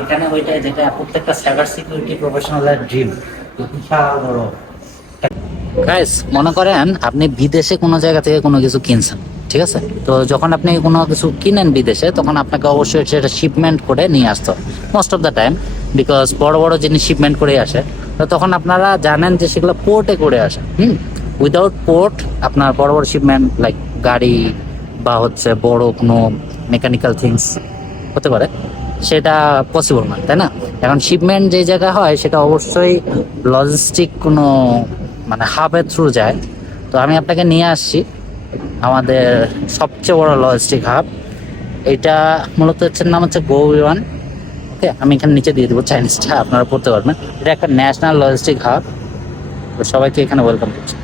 এখানে ওইটা যেটা প্রত্যেকটা সাইবার সিকিউরিটি প্রফেশনালের ড্রিম বিশাল বড়। গাইস মনে করেন আপনি বিদেশে কোনো জায়গা থেকে কোনো কিছু কিনছেন, ঠিক আছে? তো যখন আপনি কোনো কিছু কিনেন বিদেশে, তখন আপনাকে অবশ্যই সেটা শিপমেন্ট করে নিয়ে আসতে most of the time because বড় বড় জিনিস শিপমেন্ট করে আসে। তো তখন আপনারা জানেন যে সেগুলো পোর্টে করে আসে, হুম? উইদাউট পোর্ট আপনার বড় বড় শিপমেন্ট লাইক গাড়ি বা হচ্ছে বড় কোনো মেকানিক্যাল থিংস হতে পারে। সেটা পসিবল না, তাই না? এখন শিপমেন্ট যে জায়গা হয়, সেটা অবশ্যই লজিস্টিক কোনো মানে হাবের থ্রু যায়। তো আমি আপনাকে নিয়ে আসছি, আমাদের সবচেয়ে বড় লজিস্টিক হাব এটা মূলত হচ্ছে, নাম হচ্ছে গো ওয়ান ওকে আমি এখানে নিচে দিয়ে দেবো চাইনিজটা আপনারা পড়তে পারবেন। এটা একটা ন্যাশনাল লজিস্টিক হাব তো সবাইকে এখানে ওয়েলকাম করছি।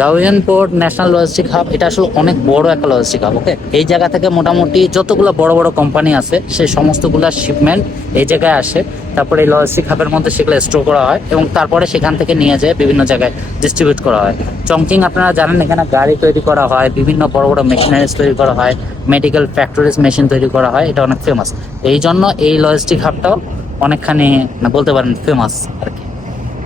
গাউয়ান পোর্ট ন্যাশনাল লজিস্টিক হাব এটা আসলে অনেক বড় একটা লজিস্টিক হাব ওকে এই জায়গা থেকে মোটামুটি যতগুলো বড় বড় কোম্পানি আছে, সেই সমস্তগুলো শিপমেন্ট এই জায়গায় আসে। তারপরে এই লজিস্টিক হাবের মধ্যে সেগুলো স্টোর করা হয় এবং তারপরে সেখান থেকে নিয়ে যায় বিভিন্ন জায়গায় ডিস্ট্রিবিউট করা হয়। চংকিং আপনারা জানেন, এখানে গাড়ি তৈরি করা হয়, বিভিন্ন বড় বড় মেশিনারিজ তৈরি করা হয় মেডিকেল ফ্যাক্টরিজ মেশিন তৈরি করা হয়, এটা অনেক ফেমাস এই জন্য এই লজিস্টিক হাবটাও অনেকখানি বলতে পারেন ফেমাস আর কি,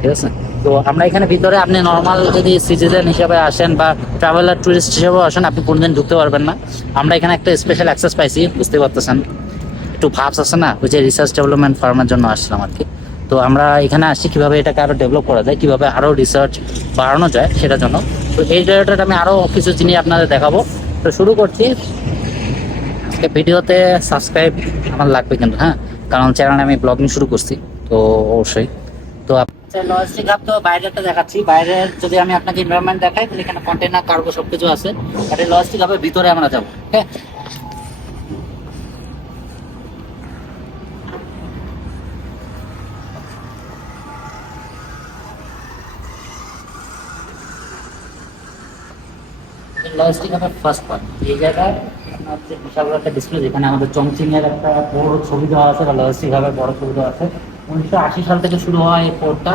ঠিক আছে? তো আমরা এখানে ভিতরে আপনি নর্মাল যদি সিটিজেন হিসেবে আসেন বা ট্রাভেলার টুরিস্ট হিসেবে আসেন, আপনি কোনোদিন ঢুকতে পারবেন না। আমরা এখানে একটা স্পেশাল অ্যাক্সেস পাইছি বুঝতে পারতেছেন? একটু ভাবস আছে না? ওই যে রিসার্চ ডেভেলপমেন্ট ফার্মের জন্য আসলাম আর কি। তো আমরা এখানে আসছি কীভাবে এটাকে আরও ডেভেলপ করা যায়, কীভাবে আরও রিসার্চ বাড়ানো যায় সেটার জন্য। তো এই রিলেটেড আমি আরও কিছু জিনিস আপনাদের দেখাবো। তো শুরু করছি। আজকে ভিডিওতে সাবস্ক্রাইব আমার লাগবে কিন্তু হ্যাঁ? কারণ চ্যানেলে আমি ব্লগিং শুরু করছি, তো অবশ্যই। তো লজিস্টিক হাব তো দেখাচ্ছি। যদি আমি আপনাকে দেখাই, তাহলে এখানে কন্টেনার আছে। ভিতরে আমরা যাব ফার্স্ট পার্ট এই জায়গায় বিশাল একটা ডিসপ্লে যেখানে আমাদের চংচিং এর একটা বড় ছবি দেওয়া আছে, বা লজিস্টিক হাবের বড় ছবি দেওয়া আছে। উনিশশো আশি সাল থেকে শুরু হওয়া এই পোর্টটা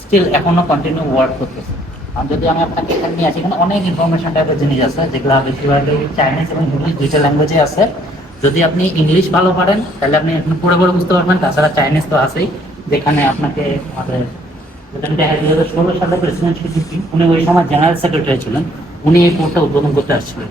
স্টিল এখনও কন্টিনিউ ওয়ার্ক করতেছে। আর যদি আমি আপনাকে এখানে নিয়ে আসি, এখানে অনেক ইনফরমেশন টাইপের জিনিস আছে, যেগুলো বেশিরভাগই চাইনিজ এবং ইংলিশ দুইটা ল্যাঙ্গুয়েজে আছে। যদি আপনি ইংলিশ ভালো পারেন, তাহলে আপনি এখানে পড়ে পড়ে বুঝতে পারবেন। তাছাড়া চাইনিজ তো আছেই, যেখানে আপনাকে আমাদের ষোলো সালে প্রেসিডেন্ট উনি ওই সময় জেনারেল সেক্রেটারি ছিলেন। উনি এই পোর্টটা উদ্বোধন করতে আসছিলেন।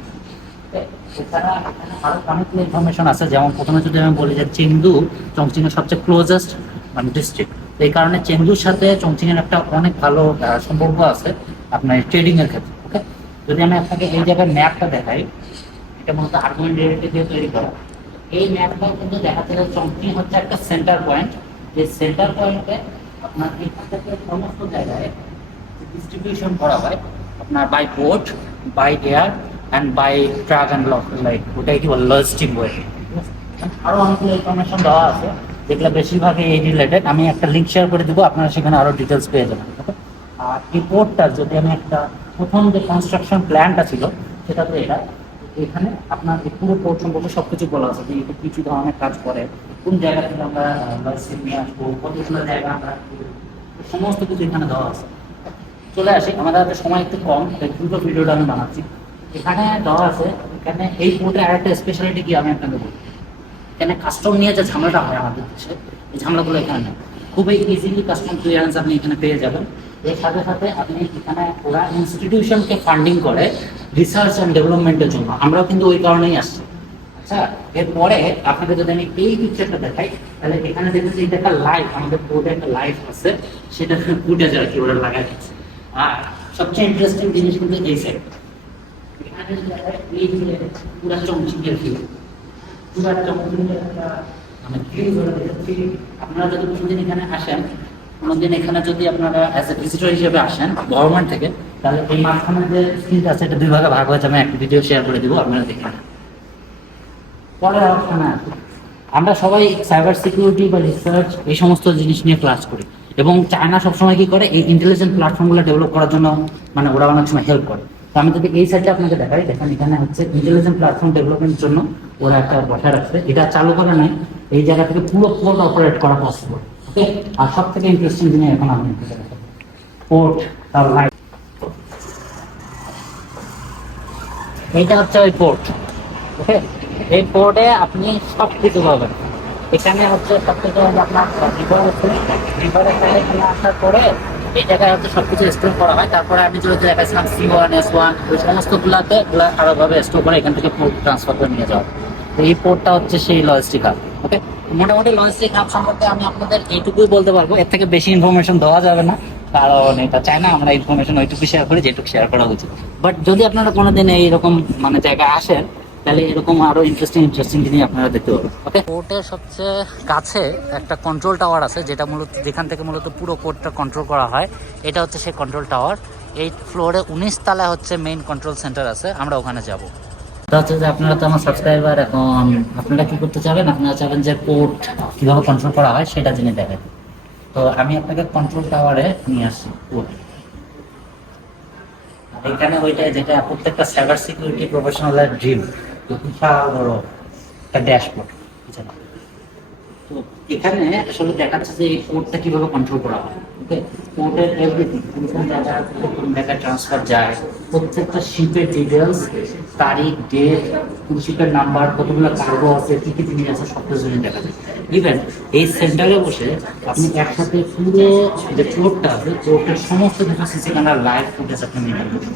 এছাড়া এখানে আরও অনেকগুলো ইনফরমেশন আছে। যেমন প্রথমে যদি আমি বলি যে চেংদু চংচিং এর সবচেয়ে ক্লোজেস্ট মানে ডিস্ট্রিক্ট এই কারণে চেংদুর সাথে চংচিং এর একটা অনেক ভালো সম্পর্ক আছে আপনার ট্রেডিং এর ক্ষেত্রে ওকে যদি আমি আপনাকে এই জায়গায় ম্যাপটা দেখাই, এটা মূলত আর্গুমেন্ট রিলেটেড দিয়ে তৈরি করা। এই ম্যাপটা কিন্তু দেখাচ্ছে যে চংচিং হচ্ছে একটা সেন্টার পয়েন্ট যে সেন্টার পয়েন্টে আপনার থেকে সমস্ত জায়গায় ডিস্ট্রিবিউশন করা হয়, আপনার by boat by air and by truck and like ওটাই কি বলে লজিস্টিক ওয়ে আরও অনেকগুলো ইনফরমেশন দেওয়া আছে। যেগুলো বেশিরভাগই এই রিলেটেড আমি একটা লিঙ্ক শেয়ার করে দেবো, আপনারা সেখানে আরও ডিটেলস পেয়ে যাবেন আর এই পোর্টটা যদি আমি একটা প্রথম যে কনস্ট্রাকশন প্ল্যানটা ছিল, সেটা তো এটা। এখানে আপনার পুরো পোর্ট সম্পর্কে সবকিছু বলা আছে, যে এটা কি কি ধরনের কাজ করে, কোন জায়গা থেকে আমরা নিয়ে আসব, কতগুলো জায়গা আমরা সমস্ত কিছু এখানে দেওয়া আছে। চলে আসি, আমাদের হাতে সময় একটু কম দ্রুত ভিডিওটা আমি বানাচ্ছি। এখানে দেওয়া আছে, এখানে এই পোর্টে আরেকটা স্পেশালিটি কি আমি আপনাকে বলি এখানে কাস্টম নিয়ে যে ঝামেলাটা হয় আমাদের দেশে, এই ঝামেলাগুলো এখানে নেই। খুবই ইজিলি কাস্টম ক্লিয়ারেন্স আপনি এখানে পেয়ে যাবেন। এর সাথে সাথে আপনি এখানে ওরা ইনস্টিটিউশনকে ফান্ডিং করে রিসার্চ অ্যান্ড ডেভেলপমেন্টের জন্য। আমরাও কিন্তু ওই কারণেই আসছি। আচ্ছা এরপরে আপনাকে যদি আমি এই পিকচারটা দেখাই, তাহলে এখানে যে এটা একটা লাইট আমাদের বোর্ডে একটা লাইট আছে। সেটা ফুটেজ আর কি ওরা লাগাই দিচ্ছে। আর সবচেয়ে ইন্টারেস্টিং জিনিস কিন্তু এই সাইড এখানে পুরা চমচিকের ফিল একটা মানে ধরে আপনারা যদি কোনোদিন এখানে আসেন, কোনোদিন এখানে যদি আপনারা অ্যাজ এ ভিজিটর হিসেবে আসেন গভর্নমেন্ট থেকে, তাহলে এই মাঝখানে যে আছে, এটা দুই ভাগে ভাগ হয়েছে আমি একটা ভিডিও শেয়ার করে আপনারা আমরা সবাই সাইবার সিকিউরিটি বা রিসার্চ এই সমস্ত জিনিস নিয়ে ক্লাস করি। এবং চায়না সবসময় কি করে, এই ইন্টেলিজেন্ট প্ল্যাটফর্মগুলো ডেভেলপ করার জন্য মানে ওরা অনেক সময় হেল্প করে। তো আমি যদি এই সাইডটা আপনাকে দেখাই, দেখেন এখানে হচ্ছে ইন্টেলিজেন্ট প্ল্যাটফর্ম ডেভেলপমেন্টের জন্য ওরা একটা বসায় রাখছে। এটা চালু করা নেই, এই জায়গা থেকে পুরো পোর্ট অপারেট করা পসিবল ওকে আর সব থেকে ইন্টারেস্টিং জিনিস এখন আমি পোর্ট তার লাইট এইটা হচ্ছে ওই পোর্ট ওকে এই পোর্টে আপনি সব কিছু পাবেন। এখানে হচ্ছে সব কিছু আপনার রিভার আছে। রিভারের এখানে আসার পরে এই জায়গায় হচ্ছে সব কিছু স্টোর করা হয়। তারপরে আমি যদি দেখাচ্ছিলাম সি ওয়ান এস ওয়ান ওই সমস্ত গুলাতে ওগুলা আলাদাভাবে স্টোর করে এখান থেকে পোর্ট ট্রান্সফার করে নিয়ে যাওয়া। তো এই পোর্টটা হচ্ছে সেই লজিস্টিক হাব ওকে মোটামুটি লজিস্টিক হাব সম্পর্কে আমি আপনাদের এইটুকুই বলতে পারব। এর থেকে বেশি ইনফরমেশন দেওয়া যাবে না, কারণ এটা চাই না আমরা ইনফরমেশন ওইটুকু শেয়ার করি, যেটুকু শেয়ার করা উচিত। বাট যদি আপনারা কোনোদিন এইরকম মানে জায়গায় আসেন, তাহলে এরকম আরও ইন্টারেস্টিং ইন্টারেস্টিং জিনিস আপনারা দেখতে পাবেন ওকে পোর্টের সবচেয়ে কাছে একটা কন্ট্রোল টাওয়ার আছে, যেটা মূলত, যেখান থেকে মূলত পুরো কোর্টটা কন্ট্রোল করা হয়। এটা হচ্ছে সেই কন্ট্রোল টাওয়ার এই ফ্লোরে উনিশ তলায় হচ্ছে মেইন কন্ট্রোল সেন্টার আছে, আমরা ওখানে যাব। হচ্ছে যে আপনারা তো আমার সাবস্ক্রাইবার এখন আপনারা কি করতে চাবেন? আপনারা চাবেন যে পোর্ট কীভাবে কন্ট্রোল করা হয় সেটা জেনে দেখেন। তো আমি আপনাকে কন্ট্রোল টাওয়ারে নিয়ে আসছি পোর্ট এখানে ওইটা যেটা প্রত্যেকটা সাইবার সিকিউরিটি প্রফেশনালের ড্রিম বিশাল বড় একটা ড্যাশবোর্ড তো এখানে আসলে দেখাচ্ছে যে এই কোডটা কীভাবে কন্ট্রোল করা হয় ওকে কোডের এভরিথিং কোন জায়গায় কোন জায়গায় ট্রান্সফার যায়, প্রত্যেকটা শিপের ডিটেলস তারিখ ডেট শিপের নাম্বার কতগুলো কার্গো আছে, কি কি জিনিস আছে সব কিছু দেখা যায়। ইভেন এই সেন্টারে বসে আপনি একসাথে পুরো যে কোডটা আছে কোডের সমস্ত কিছু সিসি ক্যামেরা লাইভ ফুটেজ আপনি নিতে পারবেন।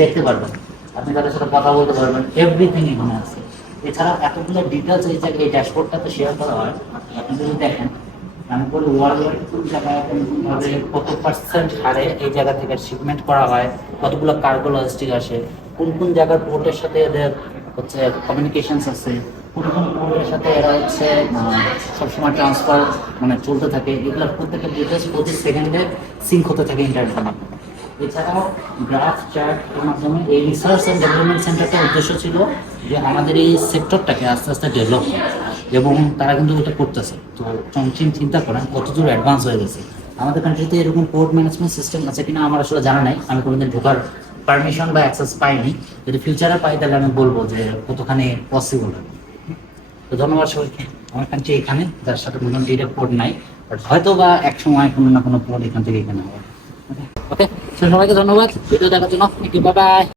দেখতে পারবেন। আপনি তাদের সাথে কথা বলতে পারবেন এভরিথিং এখানে আছে। এছাড়া এতগুলো ডিটেলস এই জায়গায় এই ড্যাশবোর্ডটাতে শেয়ার করা হয়, আপনি যদি দেখেন, আমি বলি ওয়ার্ল্ড ওয়াইড কত পার্সেন্ট হারে এই জায়গা থেকে শিপমেন্ট করা হয়, কতগুলো কার্গো লজিস্টিক আসে কোন কোন জায়গার পোর্টের সাথে এদের হচ্ছে কমিউনিকেশনস আছে? কোন কোন পোর্টের সাথে এরা হচ্ছে সবসময় ট্রান্সফার মানে চলতে থাকে? এগুলো প্রত্যেকটা ডিটেলস প্রতি সেকেন্ডে সিঙ্ক হতে থাকে ইন্টারনেটের মাধ্যমে। এছাড়াও গ্রাফ চার্ট এর মাধ্যমে এই রিসার্চ অ্যান্ড ডেভেলপমেন্ট সেন্টারটার উদ্দেশ্য ছিল যে আমাদের এই সেক্টরটাকে আস্তে আস্তে ডেভেলপ এবং তারা কিন্তু এটা করতেছে। তো চমচিন চিন্তা করেন কতদূর অ্যাডভান্স হয়ে গেছে। আমাদের কান্ট্রিতে এরকম পোর্ট ম্যানেজমেন্ট সিস্টেম আছে কিনা আমার আসলে জানা নাই। আমি কোনোদিন ঢোকার পারমিশন বা অ্যাক্সেস পাইনি। যদি ফিউচারে পাই, তাহলে আমি বলব যে কতখানি পসিবল হবে। তো ধন্যবাদ সবাইকে। আমার কাছে এখানে, যার সাথে কোনো ডিরেক্ট পোর্ট নাই বাট হয়তো বা এক সময় কোনো না কোনো পোর্ট এখান থেকে এখানে হবে। ওকে সবাইকে ধন্যবাদ। ভিডিও দেখার জন্য। বাই